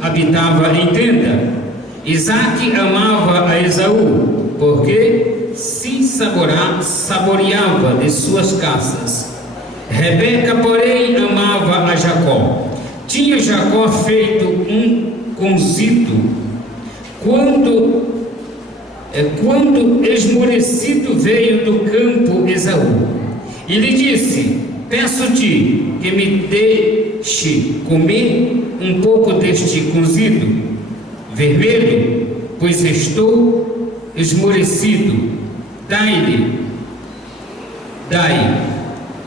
habitava em tenda. Isaque amava a Esaú, porque se saboreava de suas caças. Rebeca, porém, amava a Jacó. Tinha Jacó feito um conzito quando esmorecido veio do campo Esaú, e lhe disse: peço-te que me deixe comer um pouco deste cozido vermelho, pois estou esmorecido. Dai,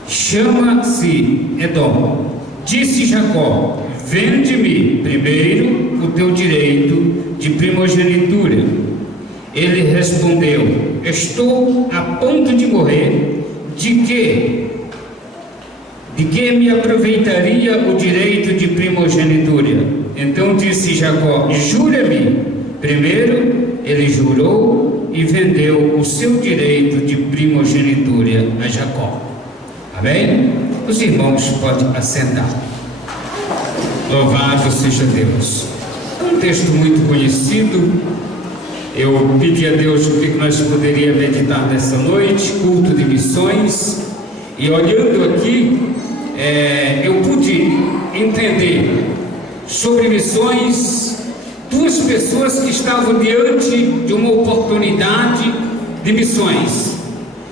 chama-se Edom. Disse Jacó: vende-me primeiro o teu direito de primogenitura. Ele respondeu: estou a ponto de morrer, de que me aproveitaria o direito de primogenitura? Então disse Jacó: jura-me. Primeiro ele jurou e vendeu o seu direito de primogenitura a Jacó. Amém? Os irmãos podem assentar. Louvado seja Deus. É um texto muito conhecido. Eu pedi a Deus o que nós poderíamos meditar nessa noite, culto de missões, e olhando aqui, eu pude entender sobre missões duas pessoas que estavam diante de uma oportunidade de missões.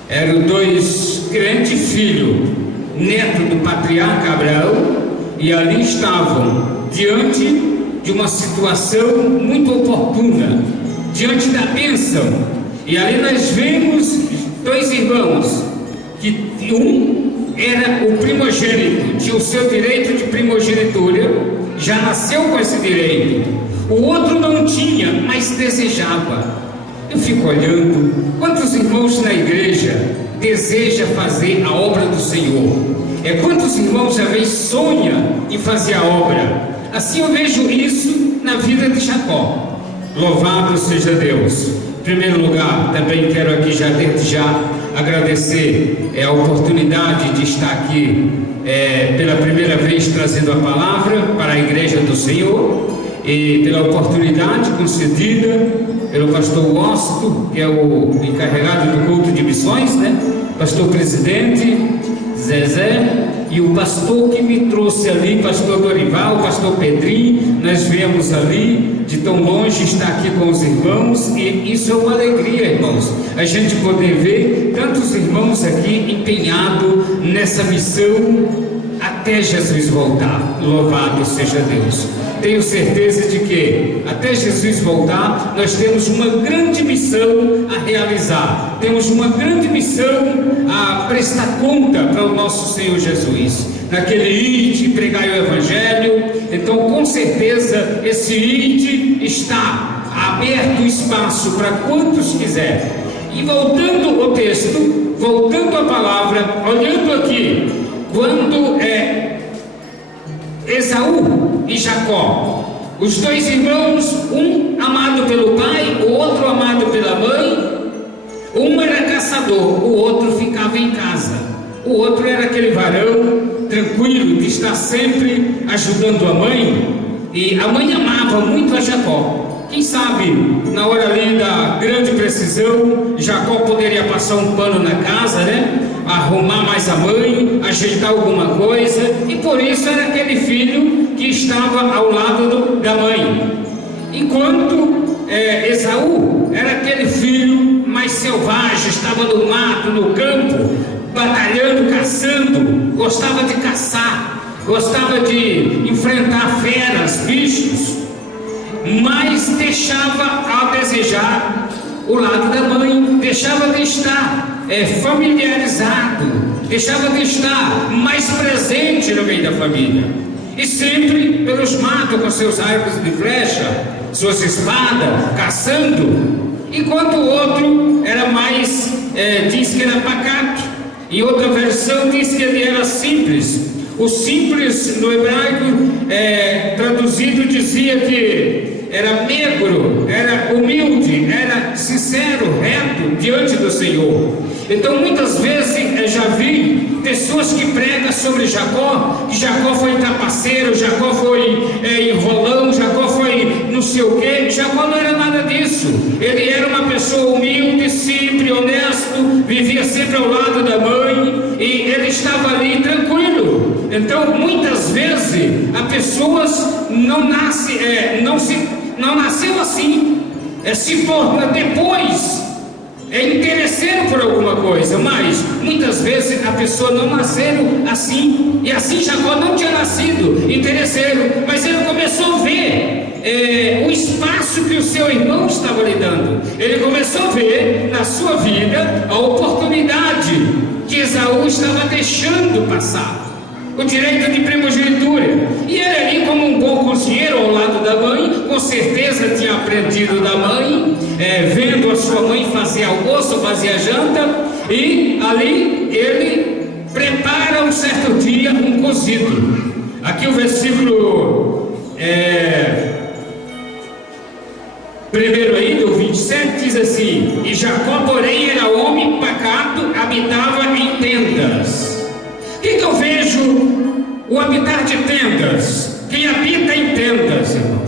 Eram dois grandes filhos, neto do patriarca Abraão, e ali estavam diante de uma situação muito oportuna, diante da bênção. E ali nós vemos dois irmãos, que um era o primogênito, tinha o seu direito de primogenitura, já nasceu com esse direito. O outro não tinha, mas desejava. Eu fico olhando, quantos irmãos na igreja desejam fazer a obra do Senhor? Quantos irmãos já vez sonham em fazer a obra? Assim eu vejo isso na vida de Jacó. Louvado seja Deus. Em primeiro lugar, também quero aqui desde já agradecer a oportunidade de estar aqui pela primeira vez trazendo a palavra para a igreja do Senhor, e pela oportunidade concedida pelo pastor Washington, que é o encarregado do culto de missões, né? Pastor presidente Zezé, e o pastor que me trouxe ali, pastor Dorival, pastor Pedrinho. Nós viemos ali de tão longe estar aqui com os irmãos, e isso é uma alegria, irmãos, a gente poder ver tantos irmãos aqui empenhados nessa missão até Jesus voltar. Louvado seja Deus. Tenho certeza de que até Jesus voltar nós temos uma grande missão a realizar, temos uma grande missão a prestar conta para o nosso Senhor Jesus, naquele ide pregar o Evangelho. Então com certeza esse ide está aberto o espaço para quantos quiser. E voltando ao texto, voltando à palavra, olhando aqui, quando Esaú e Jacó, os dois irmãos, um amado pelo pai, o outro amado pela mãe. Um era caçador, o outro ficava em casa. O outro era aquele varão tranquilo, que está sempre ajudando a mãe. E a mãe amava muito a Jacó. Quem sabe, na hora ali da grande precisão, Jacó poderia passar um pano na casa, né? Arrumar mais a mãe, ajeitar alguma coisa, e por isso era aquele filho que estava ao lado da mãe. Enquanto Esaú era aquele filho mais selvagem, estava no mato, no campo, batalhando, caçando, gostava de caçar, gostava de enfrentar feras, bichos, mas deixava a desejar o lado da mãe, deixava de estar familiarizado, deixava de estar mais presente no meio da família, e sempre pelos matos com seus arcos de flecha, suas espadas, caçando, enquanto o outro era mais, diz que era pacato. Em outra versão diz que ele era simples. O simples no hebraico traduzido dizia que era megro, era humilde, era sincero, reto diante do Senhor. Então muitas vezes já vi pessoas que pregam sobre Jacó, que Jacó foi trapaceiro, Jacó foi enrolão, sei o quê. Jacó não era nada disso. Ele era uma pessoa humilde, simples, honesto, vivia sempre ao lado da mãe, e ele estava ali tranquilo. Então, muitas vezes, as pessoas não nasceu assim, se torna depois interesseiro por alguma coisa, mas muitas vezes a pessoa não nasceu assim, e assim Jacó não tinha nascido interesseiro, mas ele começou a ver o espaço que o seu irmão estava lhe dando. Ele começou a ver na sua vida a oportunidade que Esaú estava deixando passar, o direito de primogenitura, e ele ali, como um bom cozinheiro ao lado da mãe, com certeza tinha aprendido da mãe, vendo a sua mãe fazer almoço, fazer janta, e ali ele prepara um certo dia um cozido. Aqui o versículo primeiro aí, do 27, diz assim: e Jacó, porém, era homem pacato, habitava em tendas. O que eu vejo o habitar de tendas? Quem habita em tendas, irmão,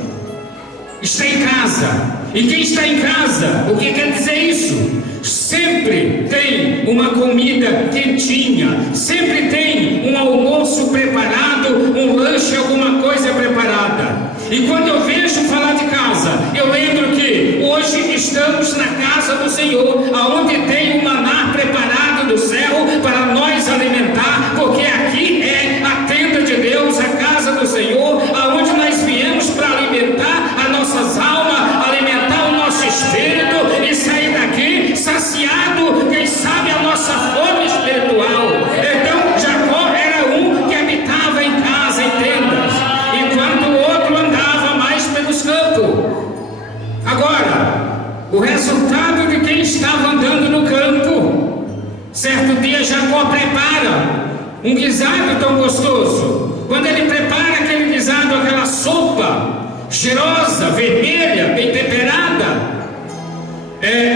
está em casa. E quem está em casa, o que quer dizer isso? Sempre tem uma comida quentinha, sempre tem um almoço preparado, um lanche, alguma coisa preparada. E quando eu vejo falar de casa, eu lembro que hoje estamos na casa do Senhor, aonde tem um maná preparado do céu para nós alimentar, porque aqui é a tenda de Deus, a casa do Senhor, aonde nós viemos para alimentar as nossas almas, alimentar o nosso espírito e sair daqui saciado, quem sabe a nossa fome espiritual. Então Jacó era um que habitava em casa, em tendas, enquanto o outro andava mais pelos campos. Agora, o resultado de quem estava andando no campo, certo dia Jacó prepara um guisado tão gostoso. Quando ele prepara aquele guisado, aquela sopa cheirosa, vermelha, bem temperada,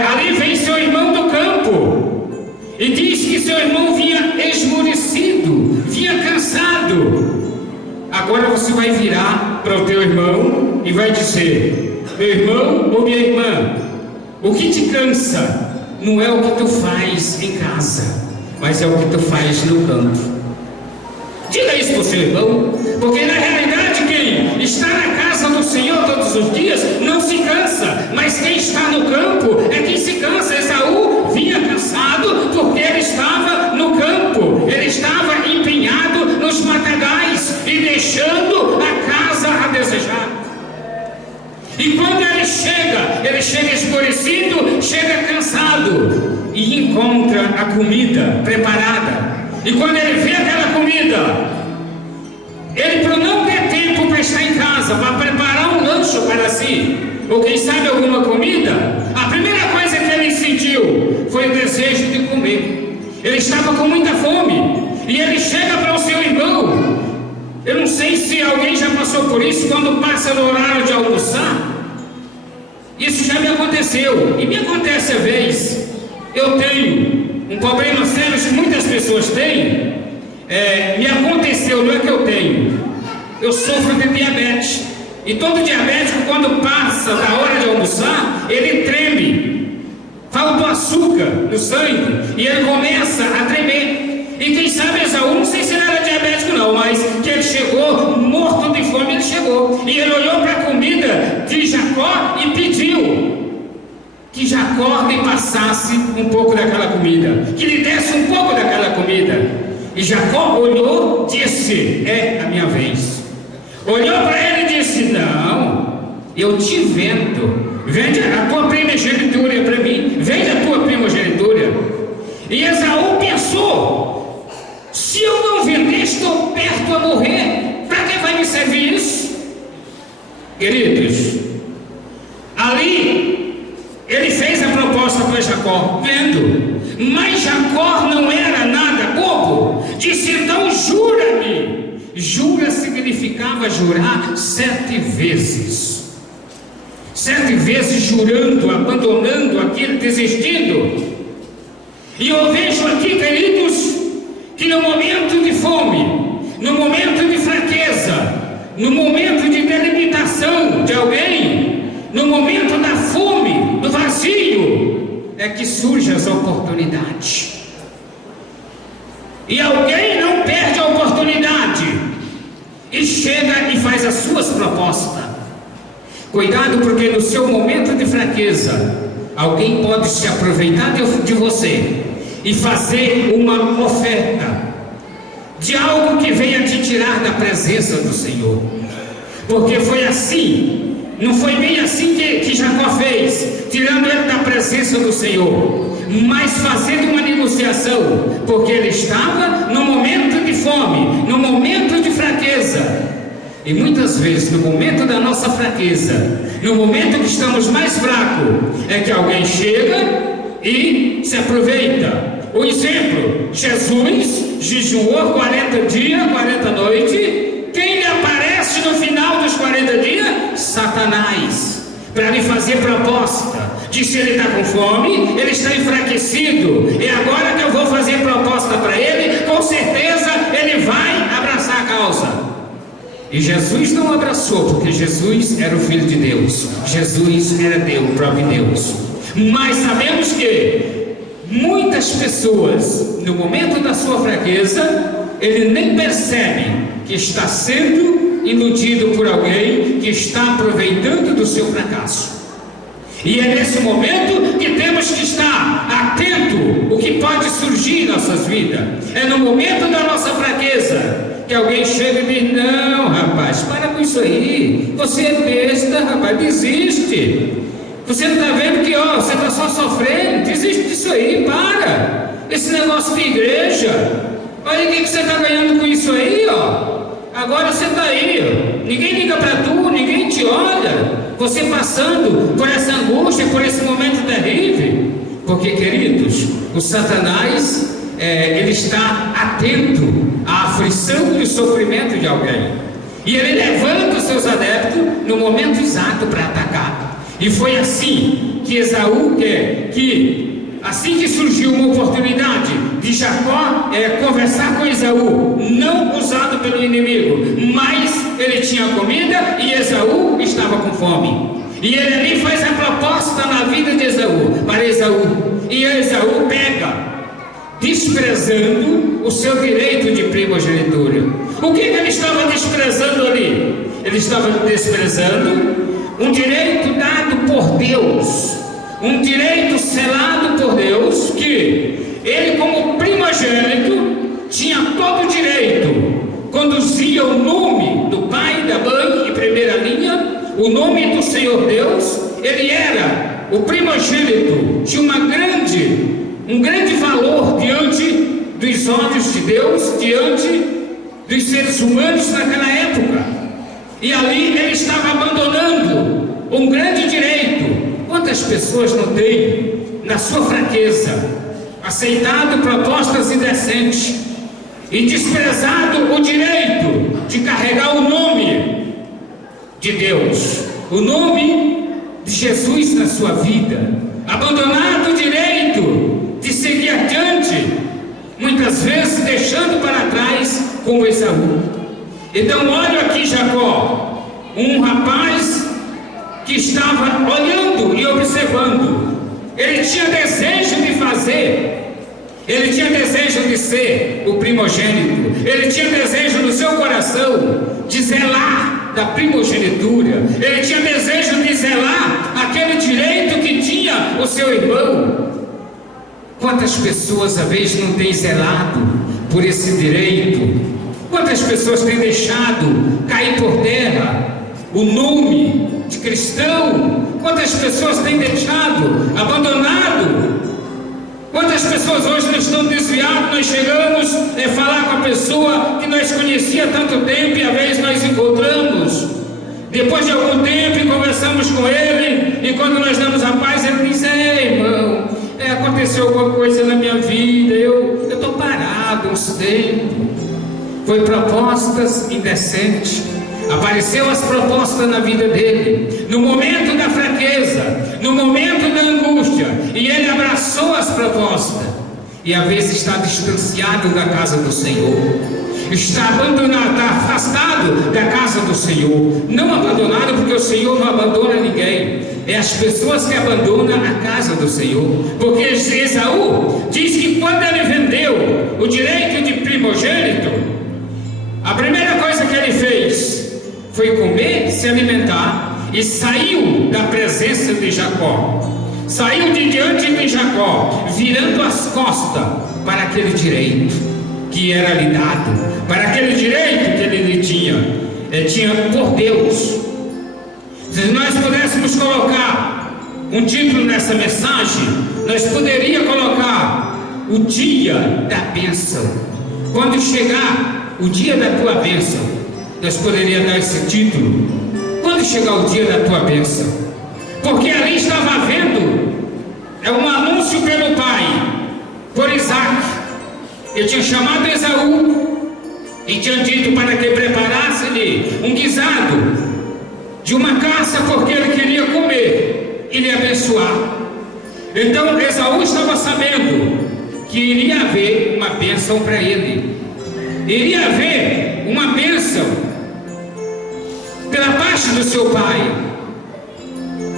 ali vem seu irmão do campo e diz que seu irmão vinha esmorecido, vinha cansado. Agora você vai virar para o teu irmão e vai dizer: meu irmão ou minha irmã, o que te cansa não é o que tu faz em casa, mas é o que tu faz no campo. Diga isso para o seu irmão, porque na realidade quem está na casa do Senhor todos os dias não se cansa, mas quem está no campo é quem se cansa. Esaú vinha cansado porque ele estava no campo, ele estava empenhado nos matagais e deixando a casa a desejar. E quando ele chega esmorecido, chega cansado e encontra a comida preparada. E quando ele vê aquela comida, ele, por não ter tempo para estar em casa, para preparar um lanche para si, ou quem sabe alguma comida, a primeira coisa que ele sentiu foi o desejo de comer. Ele estava com muita fome, e ele chega para o seu irmão. Eu não sei se alguém já passou por isso, quando passa no horário de almoçar. Isso já me aconteceu, e me acontece às vezes. Eu tenho um problema sério que muitas pessoas têm. Me aconteceu, não é que eu tenho. Eu sofro de diabetes. E todo diabético, quando passa da hora de almoçar, ele treme. Falta o açúcar no sangue e ele começa a tremer. E quem sabe Esaú, não sei se ele era diabético não, mas que ele chegou morto de fome, ele chegou. E ele olhou para a comida de Jacó e pediu que Jacó lhe passasse um pouco daquela comida, que lhe desse um pouco daquela comida. E Jacó olhou e disse: é a minha vez. Olhou para ele e disse: não, eu te vendo, vende a tua primogenitura para mim, vende a tua primogenitura. E Esaú pensou: se eu não vender, estou perto a morrer, para que vai me servir isso? Queridos, ali ele fez a proposta para Jacó, vendo, mas Jacó não era nada bobo. Disse: então jura-me. Jura significava jurar 7 vezes. 7 vezes jurando, abandonando aquilo, desistindo. E eu vejo aqui, queridos, que no momento de fome, no momento de fraqueza, no momento de delimitação de alguém, no momento da fome, do vazio, é que surgem as oportunidades. E alguém não perde a oportunidade e chega e faz as suas propostas. Cuidado, porque no seu momento de fraqueza, alguém pode se aproveitar de você e fazer uma oferta de algo que venha te tirar da presença do Senhor. Porque foi assim, não foi bem assim que Jacó fez, tirando ele da presença do Senhor, mas fazendo uma negociação, porque ele estava no momento de fome, no momento de fraqueza. E muitas vezes, no momento da nossa fraqueza, no momento que estamos mais fracos, é que alguém chega e se aproveita. O exemplo, Jesus jejuou 40 dias, 40 noites. Quem lhe aparece no final dos 40 dias? Satanás, para lhe fazer proposta. Diz: se ele está com fome, ele está enfraquecido, e agora que eu vou fazer proposta para ele, com certeza ele vai abraçar a causa. E Jesus não abraçou, porque Jesus era o Filho de Deus, Jesus era Deus, o próprio Deus. Mas sabemos que muitas pessoas, no momento da sua fraqueza, ele nem percebe que está sendo iludido por alguém que está aproveitando do seu fracasso. E é nesse momento que temos que estar atento o que pode surgir em nossas vidas. É no momento da nossa fraqueza que alguém chega e diz: não, rapaz, para com isso aí, você é besta, rapaz, desiste. Você não está vendo que você está só sofrendo? Desiste disso aí, para. Esse negócio de igreja, olha o que você está ganhando com isso aí, agora você está aí, ninguém liga para tu, ninguém te olha, você passando por essa angústia, por esse momento terrível. Porque, queridos, o Satanás, ele está atento à aflição e ao sofrimento de alguém, e ele levanta os seus adeptos no momento exato para atacar. E foi assim que Esaú, assim que surgiu uma oportunidade de Jacó conversar com Esaú, não usado pelo inimigo, mas ele tinha comida e Esaú estava com fome. E ele ali faz a proposta na vida de Esaú, para Esaú. E Esaú pega, desprezando o seu direito de primogenitura. O que ele estava desprezando ali? Ele estava desprezando um direito dado por Deus, um direito selado por Deus, que ele, como primogênito, tinha todo o direito, conduzia o nome do pai, da mãe em primeira linha, o nome do Senhor Deus. Ele era o primogênito, tinha um grande valor diante dos olhos de Deus, diante dos seres humanos naquela época. E ali ele estava abandonando um grande direito. Quantas pessoas não têm, na sua fraqueza, aceitado propostas indecentes e desprezado o direito de carregar o nome de Deus, o nome de Jesus na sua vida, abandonado o direito de seguir adiante, muitas vezes deixando para trás como Esaú. Então olha aqui Jacó, um rapaz que estava olhando e observando. Ele tinha desejo de fazer, ele tinha desejo de ser o primogênito, ele tinha desejo no seu coração de zelar da primogenitura, ele tinha desejo de zelar aquele direito que tinha o seu irmão. Quantas pessoas às vezes não têm zelado por esse direito? Quantas pessoas têm deixado cair por terra o nome de cristão? Quantas pessoas têm deixado, abandonado? Quantas pessoas hoje não estão desviadas? Nós chegamos a falar com a pessoa que nós conhecia há tanto tempo e às vezes nós encontramos. Depois de algum tempo conversamos com ele, e quando nós damos a paz, ele diz: irmão, aconteceu alguma coisa na minha vida, eu estou parado uns tempos. Foi propostas indecentes, apareceu as propostas na vida dele, no momento da fraqueza, no momento da angústia, e ele abraçou as propostas, e às vezes está distanciado da casa do Senhor, está abandonado, está afastado da casa do Senhor, não abandonado porque porque o Senhor não abandona ninguém. É as pessoas que abandonam a casa do Senhor. Porque Esaú diz que quando ele vendeu o direito de primogênito, a primeira coisa que ele fez foi comer, se alimentar, e saiu da presença de Jacó. Saiu de diante de Jacó, virando as costas para aquele direito que era lhe dado, para aquele direito que ele tinha por Deus. Se nós pudéssemos colocar um título nessa mensagem, nós poderíamos colocar o dia da bênção. Quando chegar o dia da tua bênção, nós poderíamos dar esse título. Quando chegar o dia da tua bênção, porque ali estava havendo um anúncio pelo pai, por Isaac. Ele tinha chamado Esaú e tinha dito para que preparasse-lhe um guisado de uma caça, porque ele queria comer e lhe abençoar. Então Esaú estava sabendo que iria haver uma bênção para ele, iria haver uma bênção pela parte do seu pai.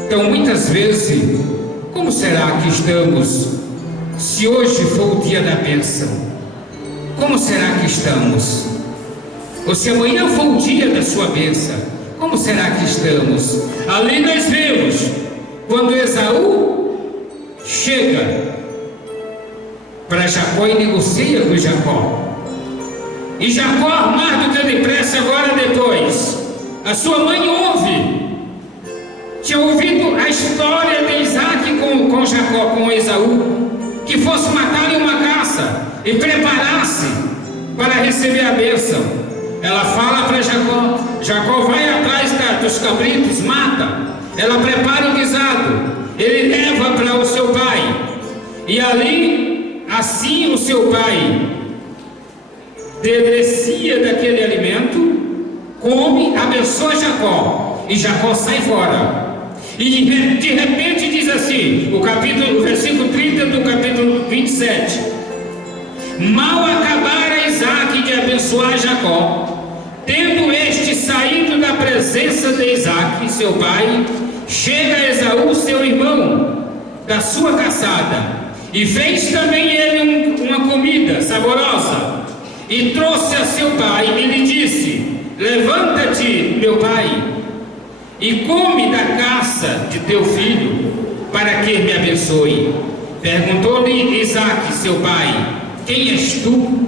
Então muitas vezes, como será que estamos, se hoje for o dia da bênção? Como será que estamos? Ou se amanhã for o dia da sua bênção, como será que estamos? Ali nós vemos, quando Esaú chega para Jacó e negocia com Jacó. E Jacó, armado de depressa, agora depois, a sua mãe ouve. Tinha ouvido a história de Isaac com Jacó, com Esaú, que fosse matar em uma caça e preparasse para receber a bênção. Ela fala para Jacó, Jacó vai atrás dos cabritos, mata. Ela prepara o guisado, ele leva para o seu pai, e ali, assim o seu pai delicia daquele alimento, come, abençoa Jacó, e Jacó sai fora. E de repente diz assim, o versículo 30 do capítulo 27: mal acabara Isaac de abençoar Jacó, tendo este saído da presença de Isaac, seu pai, chega Esaú, seu irmão, da sua caçada, e fez também ele uma comida saborosa, e trouxe a seu pai, e lhe disse: levanta-te, meu pai, e come da caça de teu filho, para que me abençoe. Perguntou-lhe Isaac, seu pai: quem és tu?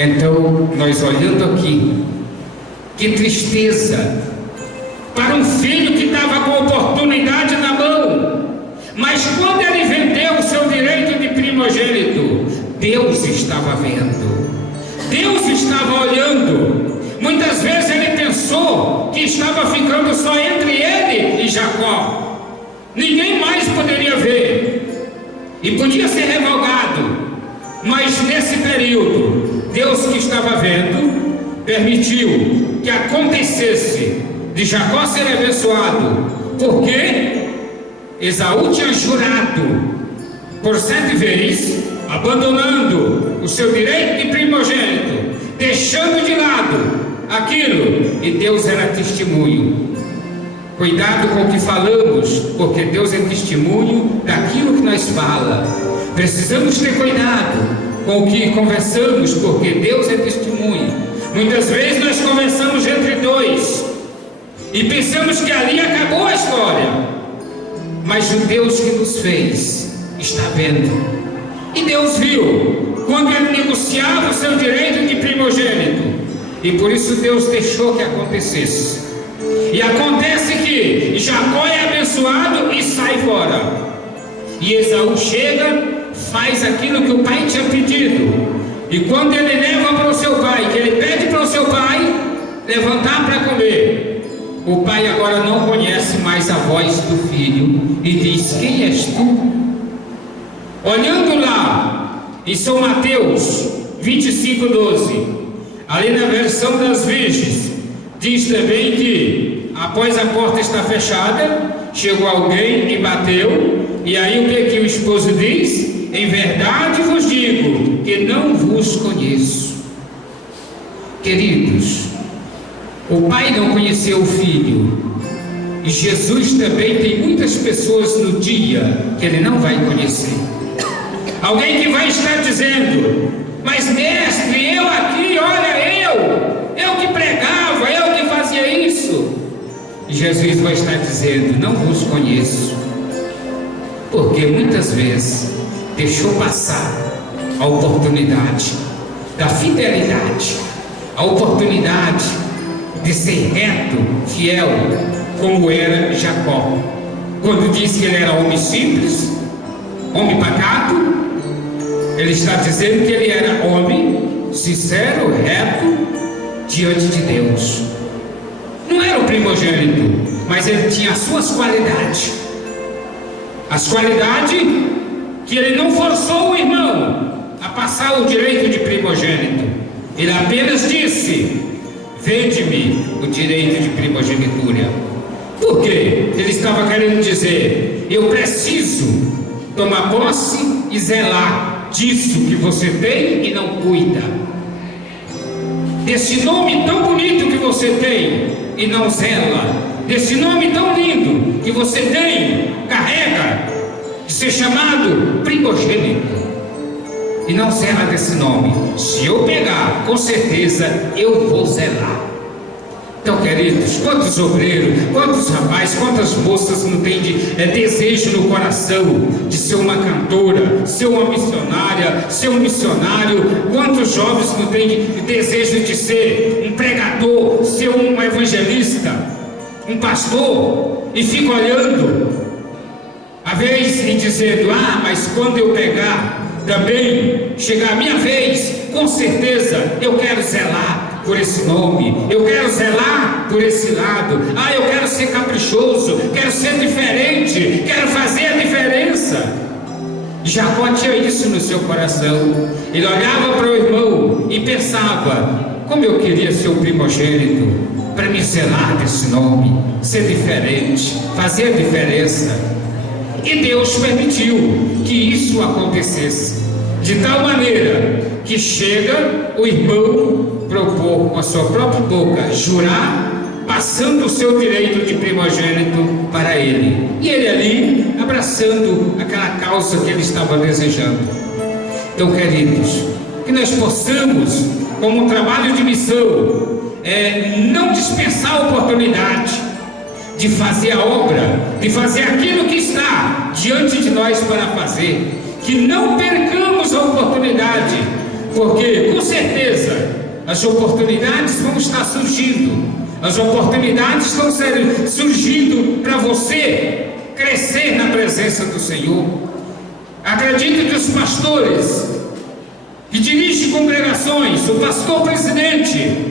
Então, nós olhando aqui, que tristeza para um filho que estava com a oportunidade na mão, mas quando ele vendeu o seu direito de primogênito, Deus estava vendo, Deus estava olhando. Muitas vezes ele pensou que estava ficando só entre ele e Jacó, ninguém mais poderia ver, e podia ser revogado. Mas nesse período, Deus, que estava vendo, permitiu que acontecesse de Jacó ser abençoado, porque Esaú tinha jurado por 7 vezes, abandonando o seu direito de primogênito, deixando de lado aquilo, e Deus era testemunho. Cuidado com o que falamos, porque Deus é testemunho daquilo que nós falamos. Precisamos ter cuidado com o que conversamos, porque Deus é testemunho. Muitas vezes nós conversamos entre dois e pensamos que ali acabou a história, mas o Deus que nos fez está vendo, e Deus viu quando ele negociava o seu direito de primogênito, e por isso Deus deixou que acontecesse. E acontece que Jacó é abençoado e sai fora, e Esaú chega, faz aquilo que o pai tinha pedido, e quando ele leva para o seu pai, que ele pede para o seu pai levantar para comer, o pai agora não conhece mais a voz do filho e diz: quem és tu? Olhando lá em São Mateus 25:12, ali na versão das Virgens, diz também que após a porta estar fechada, chegou alguém e bateu, e aí o que o esposo diz? Em verdade vos digo que não vos conheço. Queridos, O pai não conheceu o filho. E Jesus também tem muitas pessoas no dia que ele não vai conhecer. Alguém que vai estar dizendo: mas mestre, eu aqui, olha, eu que pregava, eu que fazia isso. E Jesus vai estar dizendo: não vos conheço. Porque muitas vezes deixou passar a oportunidade da fidelidade, a oportunidade de ser reto, fiel, como era Jacó. Quando disse que ele era homem simples, homem pacato, ele está dizendo que ele era homem sincero, reto, diante de Deus. Não era o primogênito, mas ele tinha as suas qualidades. As qualidades que ele não forçou o irmão a passar o direito de primogênito. Ele apenas disse: vende-me o direito de primogenitura. Por quê? Ele estava querendo dizer: eu preciso tomar posse e zelar disso que você tem e não cuida, desse nome tão bonito que você tem e não zela, desse nome tão lindo que você tem, carrega, de ser chamado primogênito, e não zela desse nome. Se eu pegar, com certeza eu vou zelar. Então, queridos, quantos obreiros, quantos rapazes, quantas moças não têm desejo no coração de ser uma cantora, ser uma missionária, ser um missionário? Quantos jovens não têm desejo de ser um pregador, ser um evangelista, um pastor, e fica olhando, a vez e dizendo: ah, mas quando eu pegar, também chegar a minha vez, com certeza eu quero zelar por esse nome, eu quero zelar por esse lado. Ah, eu quero ser caprichoso, quero ser diferente, quero fazer a diferença. Jacó tinha isso no seu coração. Ele olhava para o irmão e pensava: como eu queria ser o primogênito, para me zelar desse nome, ser diferente, fazer a diferença. E Deus permitiu que isso acontecesse, de tal maneira que chega o irmão propor com a sua própria boca, jurar, passando o seu direito de primogênito para ele, e ele ali abraçando aquela causa que ele estava desejando. Então, queridos, que nós possamos, como um trabalho de missão, não dispensar a oportunidade de fazer a obra, de fazer aquilo que está diante de nós para fazer, que não percamos a oportunidade, porque com certeza as oportunidades vão estar surgindo, as oportunidades estão surgindo para você crescer na presença do Senhor. Acredito que os pastores que dirigem congregações, o pastor presidente,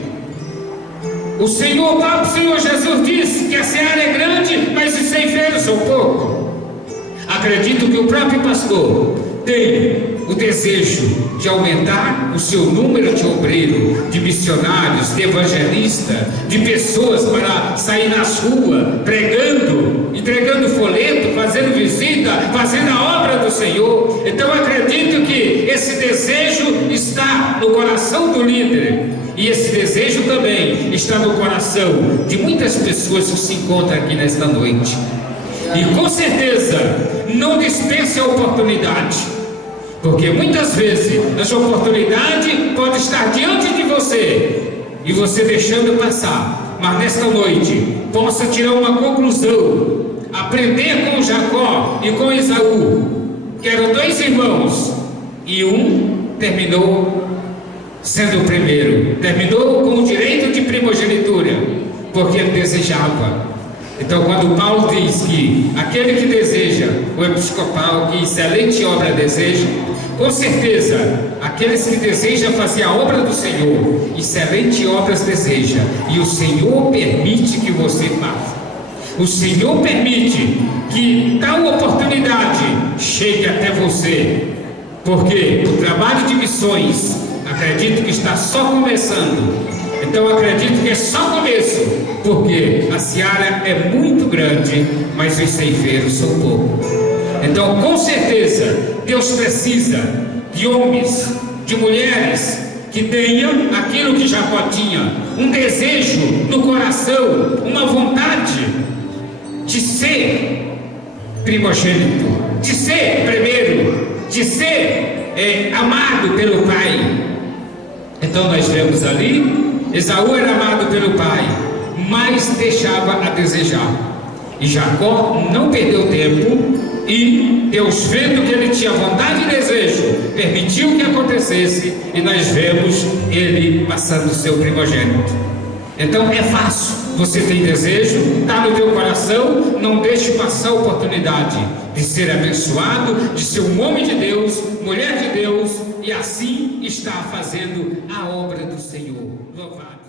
o próprio Senhor Jesus disse que a seara é grande, mas os ceifeiros são poucos. Acredito que o próprio pastor tem o desejo de aumentar o seu número de obreiros, de missionários, de evangelistas, de pessoas para sair nas ruas, pregando, entregando folheto, fazendo visita, fazendo a obra do Senhor. Então acredito que esse desejo está no coração do líder, e esse desejo também está no coração de muitas pessoas que se encontram aqui nesta noite. E com certeza não dispense a oportunidade, porque muitas vezes essa oportunidade pode estar diante de você e você deixando passar, mas nesta noite possa tirar uma conclusão, aprender com Jacó e com Esaú, que eram dois irmãos, e um terminou sendo o primeiro, terminou com o direito de primogenitura, porque ele desejava. Então, quando Paulo diz que aquele que deseja o episcopal, que excelente obra deseja, com certeza, aqueles que desejam fazer a obra do Senhor, excelente obras deseja, e o Senhor permite que você faça. O Senhor permite que tal oportunidade chegue até você, porque o trabalho de missões, acredito que está só começando. Então acredito que é só começo, porque a seara é muito grande, mas os ceifeiros são poucos. Então, com certeza, Deus precisa de homens, de mulheres que que tenham aquilo que Jacó tinha, um desejo no coração, uma vontade de ser primogênito, de ser primeiro, de ser amado pelo pai. Então nós vemos ali, Esaú era amado pelo pai, mas deixava a desejar. E Jacó não perdeu tempo e Deus, vendo que ele tinha vontade e desejo, permitiu que acontecesse, e nós vemos ele passando o seu primogênito. Então é fácil, você tem desejo, está no teu coração, não deixe passar a oportunidade de ser abençoado, de ser um homem de Deus, mulher de Deus, e assim está fazendo a obra do Senhor. Louvado